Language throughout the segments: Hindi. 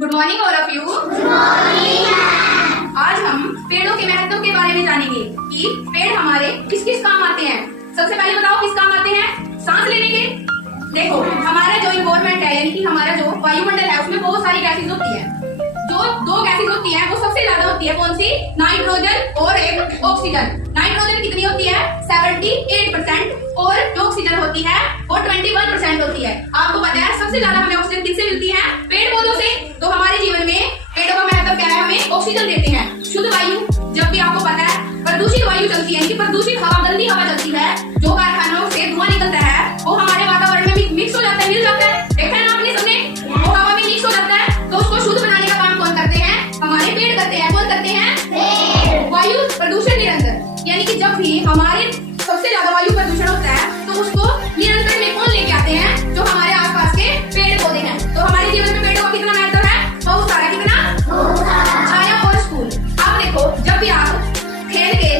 Good morning all of you. आज हम पेड़ों के महत्व के बारे में जानेंगे कि पेड़ हमारे किस किस काम आते हैं। सबसे पहले बताओ किस काम आते हैं? सांस लेने के। देखो हमारा जो इन्वायरमेंट है यानी कि हमारा जो वायुमंडल है उसमें बहुत सारी गैसेज होती है। जो दो गैसेज होती है वो सबसे ज्यादा होती है कौन सी? नाइट्रोजन और एक ऑक्सीजन। नाइट्रोजन कितनी होती है? 78% और जो ऑक्सीजन होती है वो 21% होती है। आपको पता है सबसे ज्यादा हमें ऑक्सीजन किससे मिलती है? पेड़ पौधों से। तो हमारे जीवन में पेड़ों का महत्व क्या है? हमें ऑक्सीजन देते हैं, शुद्ध वायु। जब भी आपको पता है प्रदूषित वायु चलती है, प्रदूषित हवा, गंदी हवा चलती है, जो कारखानों से धुआं निकलता है वो हमारे वातावरण में मिक्स हो जाता है, मिल जाता है। देखा है ना आपने सबने? वो हवा में मिक्स हो जाता है। तो उसको शुद्ध बनाने का काम कौन करते हैं? हमारे पेड़ करते हैं। कौन करते हैं? वायु प्रदूषण निरंतर, यानी कि जब भी हमारे सबसे ज्यादा वायु प्रदूषण होता है तो उसको निरंतर में कौन लेके आते हैं? जो हमारे आसपास के पेड़ पौधे हैं। तो हमारे जीवन में पेड़ों का कितना महत्व है? बहुत सारा। कितना? छाया और स्कूल। आप देखो जब भी आप खेल के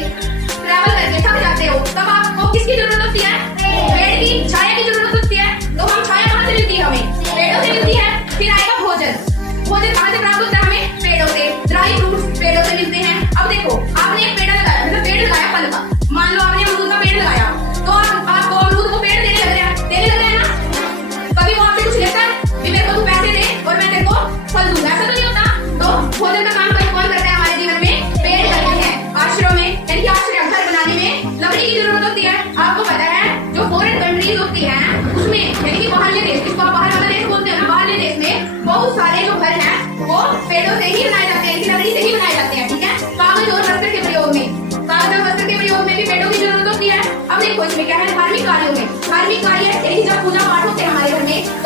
ट्रैवल करके थक जाते हो तब आपको किसकी जरूरत होती है? पेड़ की, छाया की जरूरत होती है। तो हम छाया कहाँ से मिलती है? हमें पेड़ों से मिलती है। फिर आएगा भोजन। भोजन कहाँ से प्राप्त होता है? हमें पेड़ों से। ड्राई फ्रूट्स पेड़ों से मिलते हैं। अब देखो आपने एक पेड़ लगाया, मतलब पेड़ लगाया फल का। मान लो आपने अमरूद का पेड़ लगाया तो आपको अमरूद को पेड़ देने लग रहा है ना? कभी वो आपसे कुछ लेता है कि मेरे को तू पैसे दे और मैं तेरे को फल दूंगा? ऐसा तो नहीं होता। तो भोजन का काम कौन करता है हमारे जीवन में? पेड़ करते हैं। आश्रम में यानी कि आश्रय घर बनाने में लकड़ी की जरूरत होती है। आपको पता है जो फॉरेन कंट्रीज होती है उसमें यानी कि बाहरले देश, जिसको आप बाहर वाला देश बोलते हैं ना, बाहरले देश में बहुत सारे जो घर हैं वो पेड़ों से ही बनाए जाते हैं, लकड़ी से ही बनाए जाते हैं। ठीक है। कागज और वस्त्र के प्रयोग में, कागज और वस्त्र के प्रयोग में भी पेड़ों की जरूरत होती है। अब देखो इसमें क्या है? धार्मिक कार्यों में, धार्मिक कार्य यानी जब पूजा पाठ होते हैं हमारे घर में